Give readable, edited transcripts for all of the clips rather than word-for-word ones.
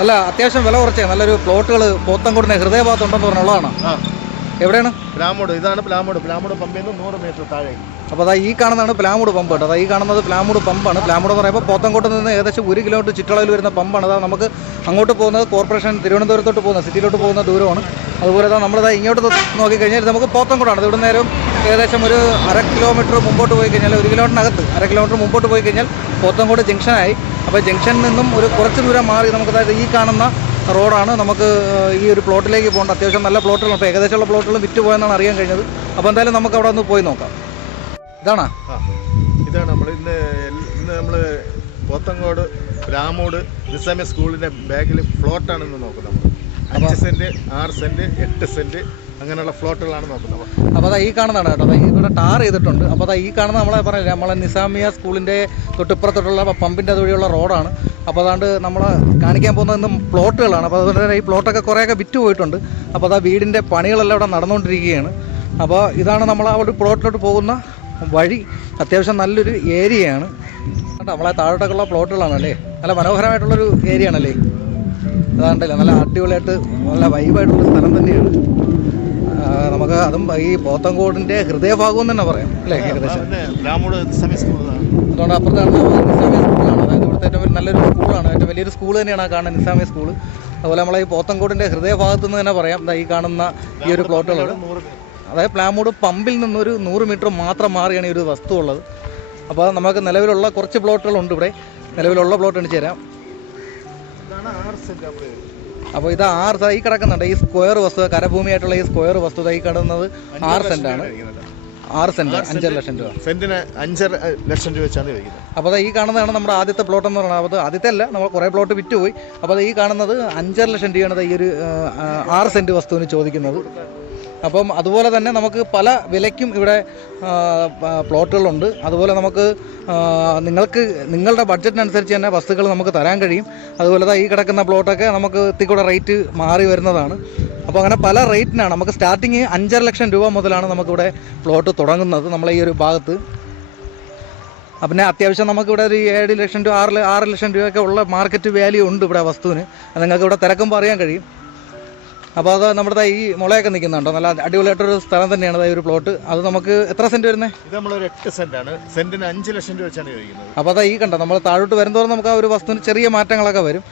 അല്ല അത്യാവശ്യം വില കുറച്ചേ നല്ലൊരു പ്ലോട്ടുകൾ പോത്തൻകോടിന്റെ ഹൃദയഭാഗത്തുണ്ടെന്ന് പറഞ്ഞുള്ളതാണ്. എവിടെയാണ്? പ്ലാമൂട്. ഇതാണ് പ്ലാമൂട് പമ്പിൽ നിന്ന് 100 മീറ്റർ താഴെ. അപ്പോൾ അതാ ഈ കാണുന്നതാണ് പ്ലാമൂട് പമ്പ് കേട്ടോ. ഈ കാണുന്നത് പ്ലാമൂട് പമ്പാണ്. പ്ലാമൂട് എന്ന് പറയുമ്പോൾ പോത്തൻകോട്ട് നിന്ന് ഏകദേശം 1 കിലോമീറ്റർ ചുറ്റളവിൽ വരുന്ന പമ്പാണ്. അതാ നമുക്ക് അങ്ങോട്ട് പോകുന്നത് കോർപ്പറേഷൻ തിരുവനന്തപുരത്തോട്ട് പോകുന്ന സിറ്റിയിലോട്ട് പോകുന്ന ദൂരമാണ്. അതുപോലെ നമ്മളിതാ ഇങ്ങോട്ട് നോക്കിക്കഴിഞ്ഞാൽ നമുക്ക് പോത്തൻകോടാണ്. ഇവിടെ നേരം ഏകദേശം ഒരു 1/2 കിലോമീറ്റർ മുമ്പോട്ട് പോയി കഴിഞ്ഞാൽ 1 കിലോമീറ്ററിനകത്ത് 1/2 കിലോമീറ്റർ മുമ്പോട്ട് പോയി കഴിഞ്ഞാൽ പോത്തൻകോട് ജംഗ്ഷനായി. അപ്പോൾ ജംഗ്ഷനിൽ നിന്നും ഒരു കുറച്ച് ദൂരം മാറി നമുക്ക് അതായത് ഈ കാണുന്ന റോഡാണ് നമുക്ക് ഈ ഒരു പ്ലോട്ടിലേക്ക് പോകേണ്ട. അത്യാവശ്യം നല്ല പ്ലോട്ടുകൾ, അപ്പോൾ ഏകദേശമുള്ള പ്ലോട്ടുകൾ വിറ്റ് പോയെന്നാണ് അറിയാൻ കഴിഞ്ഞത്. അപ്പോൾ എന്തായാലും നമുക്ക് അവിടെ ഒന്ന് പോയി നോക്കാം. ഇതാണ് നമ്മൾ ഇന്ന് നമ്മൾ പോത്തൻകോട് പ്ലാമൂട് നിസാമി സ്കൂളിൻ്റെ ബാക്കിൽ പ്ലോട്ടാണ് ഇന്ന് നോക്കുന്നത്. 5 സെൻറ്റ് 6 സെൻറ്റ് 8 സെൻറ്റ് അങ്ങനെയുള്ള ഫ്ലോട്ടുകളാണ് നോക്കുന്നത്. അപ്പോൾ അതാ ഈ കാണുന്നതാണ് കേട്ടോ. അതാ ഇവിടെ ടാർ ചെയ്തിട്ടുണ്ട്. അപ്പോൾ അതാ ഈ കാണുന്ന നമ്മളെ പറഞ്ഞില്ല നമ്മളെ നിസാമിയ സ്കൂളിൻ്റെ തൊട്ടിപ്പുറത്തോട്ടുള്ള പമ്പിൻ്റെ അതുവഴിയുള്ള റോഡാണ്. അപ്പോൾ അതാണ്ട് നമ്മൾ കാണിക്കാൻ പോകുന്നത് ഇന്ന് പ്ലോട്ടുകളാണ്. അപ്പോൾ അതുകൊണ്ട് തന്നെ ഈ പ്ലോട്ടൊക്കെ കുറേയൊക്കെ വിറ്റ് പോയിട്ടുണ്ട്. അപ്പോൾ അതാ വീടിൻ്റെ പണികളെല്ലാം ഇവിടെ നടന്നുകൊണ്ടിരിക്കുകയാണ്. അപ്പോൾ ഇതാണ് നമ്മൾ ആ ഒരു പ്ലോട്ടിലോട്ട് പോകുന്ന വഴി. അത്യാവശ്യം നല്ലൊരു ഏരിയയാണ് കേട്ടോ. നമ്മളെ താഴോട്ടൊക്കെയുള്ള പ്ലോട്ടുകളാണ് അല്ലേ. നല്ല മനോഹരമായിട്ടുള്ളൊരു ഏരിയ ആണല്ലേ. അതാണ്ടല്ലേ നല്ല അടിപൊളിയായിട്ട് നല്ല വൈബായിട്ടുള്ള സ്ഥലം തന്നെയാണ്. നമുക്ക് അതും ഈ പോത്തൻകോടിൻ്റെ ഹൃദയഭാഗം തന്നെ പറയാം അല്ലേ. ഏകദേശം അതുകൊണ്ട് അപ്പുറത്താണ് നിസാമിയ സ്കൂളാണ്. അതായത് ഇവിടുത്തെ ഏറ്റവും നല്ലൊരു സ്കൂളാണ്. ഏറ്റവും വലിയൊരു സ്കൂൾ തന്നെയാണ് ആ കാണുന്നത് നിസാമിയ സ്കൂൾ. അതുപോലെ നമ്മളെ ഈ പോത്തൻകോടിൻ്റെ ഹൃദയഭാഗത്തു നിന്ന് തന്നെ പറയാം ഈ കാണുന്ന ഈ ഒരു പ്ലോട്ടുകൾ. അതായത് പ്ലാമൂട് പമ്പിൽ നിന്നൊരു 100 മീറ്റർ മാത്രം മാറിയാണ് ഈ ഒരു വസ്തു ഉള്ളത്. അപ്പോൾ നമുക്ക് നിലവിലുള്ള കുറച്ച് പ്ലോട്ടുകളുണ്ട് ഇവിടെ. നിലവിലുള്ള പ്ലോട്ട് കാണിച്ചു തരാം. അപ്പോൾ ഇത് 6 ഈ കിടക്കുന്നുണ്ട്. ഈ സ്ക്വയർ വസ്തു കരഭൂമിയായിട്ടുള്ള ഈ സ്ക്വയർ വസ്തു ഈ കിടക്കുന്നത് 6 സെൻറ്റാണ്. 6 സെൻറ്റ് 5.5 ലക്ഷം രൂപ. സെൻറ്റിന് 5 ലക്ഷം രൂപ വെച്ചാണ് ചോദിക്കുന്നത്. അപ്പോൾ ഈ കാണുന്നതാണ് നമ്മുടെ ആദ്യത്തെ പ്ലോട്ട് എന്ന് പറയുന്നത്. അപ്പോൾ ആദ്യത്തെ അല്ല, നമ്മൾ കുറേ പ്ലോട്ട് വിറ്റുപോയി. അപ്പോൾ ഈ കാണുന്നത് 5.5 ലക്ഷം രൂപയാണ് ഈ ഒരു 6 സെൻറ്റ് വസ്തുവിന് ചോദിക്കുന്നത്. അപ്പം അതുപോലെ തന്നെ നമുക്ക് പല വിലയ്ക്കും ഇവിടെ പ്ലോട്ടുകളുണ്ട്. അതുപോലെ നമുക്ക് നിങ്ങൾക്ക് നിങ്ങളുടെ ബഡ്ജറ്റിനനുസരിച്ച് തന്നെ വസ്തുക്കൾ നമുക്ക് തരാൻ കഴിയും. അതുപോലെ ഈ കിടക്കുന്ന പ്ലോട്ടൊക്കെ നമുക്ക് ഇത്തിക്കൂടെ റേറ്റ് മാറി വരുന്നതാണ്. അപ്പോൾ അങ്ങനെ പല റേറ്റിനാണ്. നമുക്ക് സ്റ്റാർട്ടിങ് 5.5 ലക്ഷം രൂപ മുതലാണ് നമുക്കിവിടെ പ്ലോട്ട് തുടങ്ങുന്നത് നമ്മളെ ഈ ഒരു ഭാഗത്ത്. പിന്നെ അത്യാവശ്യം നമുക്കിവിടെ ഒരു 7 ലക്ഷം രൂപ 6 ലക്ഷം രൂപയൊക്കെ ഉള്ള മാർക്കറ്റ് വാല്യൂ ഉണ്ട് ഇവിടെ വസ്തുവിന്. അത് നിങ്ങൾക്ക് ഇവിടെ തിരക്കുമ്പോൾ അറിയാൻ കഴിയും. അപ്പോൾ അത് നമ്മുടെ ഈ മുളയൊക്കെ നിൽക്കുന്നുണ്ടോ. നല്ല അടിപൊളിയായിട്ടൊരു സ്ഥലം തന്നെയാണ് ഈ ഒരു പ്ലോട്ട്. അത് നമുക്ക് എത്ര സെൻറ്റ് വരുന്നത്? ഇത് നമ്മളൊരു 8 സെൻറ്റാണ്. സെൻറ്റിന് 5 ലക്ഷം രൂപ വെച്ചാണ് ചോദിക്കുന്നത്. അപ്പോൾ ഈ കണ്ടോ നമ്മൾ താഴോട്ട് വരുന്നതോറും നമുക്ക് ആ ഒരു വസ്തുവിന് ചെറിയ മാറ്റങ്ങളൊക്കെ വരും.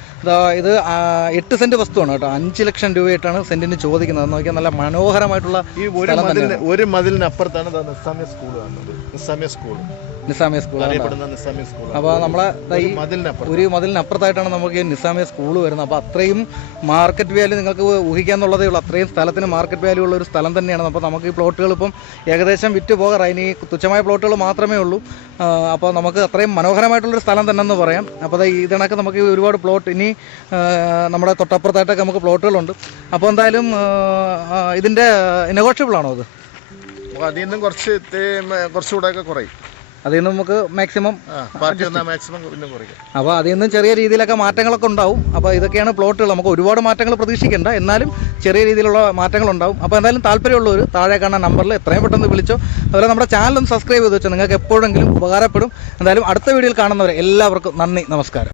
ഇത് 8 സെൻറ്റ് വസ്തുവാണ് കേട്ടോ. 5 ലക്ഷം രൂപയായിട്ടാണ് സെൻറ്റിന് ചോദിക്കുന്നത്. നോക്കിയാൽ നല്ല മനോഹരമായിട്ടുള്ള ഈ ഒരു മതിലിനപ്പുറത്താണ് നിസാമിയ സ്കൂൾ കാണുന്നത്. നിസാമിയ സ്കൂൾ. അപ്പോൾ നമ്മളെ ഒരു മതിലിനപ്പുറത്തായിട്ടാണ് നമുക്ക് ഈ നിസാമിയ സ്കൂൾ വരുന്നത്. അപ്പോൾ അത്രയും മാർക്കറ്റ് വാല്യൂ നിങ്ങൾക്ക് ഊഹിക്കാന്നുള്ളതേ ഉള്ളൂ. അത്രയും സ്ഥലത്തിന് മാർക്കറ്റ് വാല്യൂ ഉള്ള ഒരു സ്ഥലം തന്നെയാണ്. അപ്പോൾ നമുക്ക് ഈ പ്ലോട്ടുകൾ ഇപ്പം ഏകദേശം വിറ്റ് പോകാറായി. ഇനി തുച്ഛമായ പ്ലോട്ടുകൾ മാത്രമേ ഉള്ളൂ. അപ്പോൾ നമുക്ക് അത്രയും മനോഹരമായിട്ടുള്ളൊരു സ്ഥലം തന്നെ എന്ന് പറയാം. അപ്പോൾ ഇതിനൊക്കെ നമുക്ക് ഒരുപാട് പ്ലോട്ട് ഇനി നമ്മുടെ തൊട്ടപ്പുറത്തായിട്ടൊക്കെ നമുക്ക് പ്ലോട്ടുകളുണ്ട്. അപ്പോൾ എന്തായാലും ഇതിൻ്റെ നെഗോഷ്യബിൾ ആണോ അത്? അതിൽ നിന്നും കുറച്ചുകൂടെയൊക്കെ കുറയും. അതിൽ നിന്ന് നമുക്ക് മാക്സിമം കുറയ്ക്കും. അപ്പോൾ അതിൽ നിന്നും ചെറിയ രീതിയിലൊക്കെ മാറ്റങ്ങളൊക്കെ ഉണ്ടാവും. അപ്പോൾ ഇതൊക്കെയാണ് പ്ലോട്ടുകൾ. നമുക്ക് ഒരുപാട് മാറ്റങ്ങൾ പ്രതീക്ഷിക്കേണ്ട, എന്നാലും ചെറിയ രീതിയിലുള്ള മാറ്റങ്ങളുണ്ടാവും. അപ്പോൾ എന്തായാലും താല്പര്യമുള്ളവർ താഴെ കാണുന്ന നമ്പറിൽ എത്രയും പെട്ടെന്ന് വിളിച്ചോ. അതുപോലെ നമ്മുടെ ചാനലും സബ്സ്ക്രൈബ് ചെയ്ത് വെച്ചോ. നിങ്ങൾക്ക് എപ്പോഴെങ്കിലും ഉപകാരപ്പെടും. എന്തായാലും അടുത്ത വീഡിയോയിൽ കാണുന്നവരെ എല്ലാവർക്കും നന്ദി, നമസ്കാരം.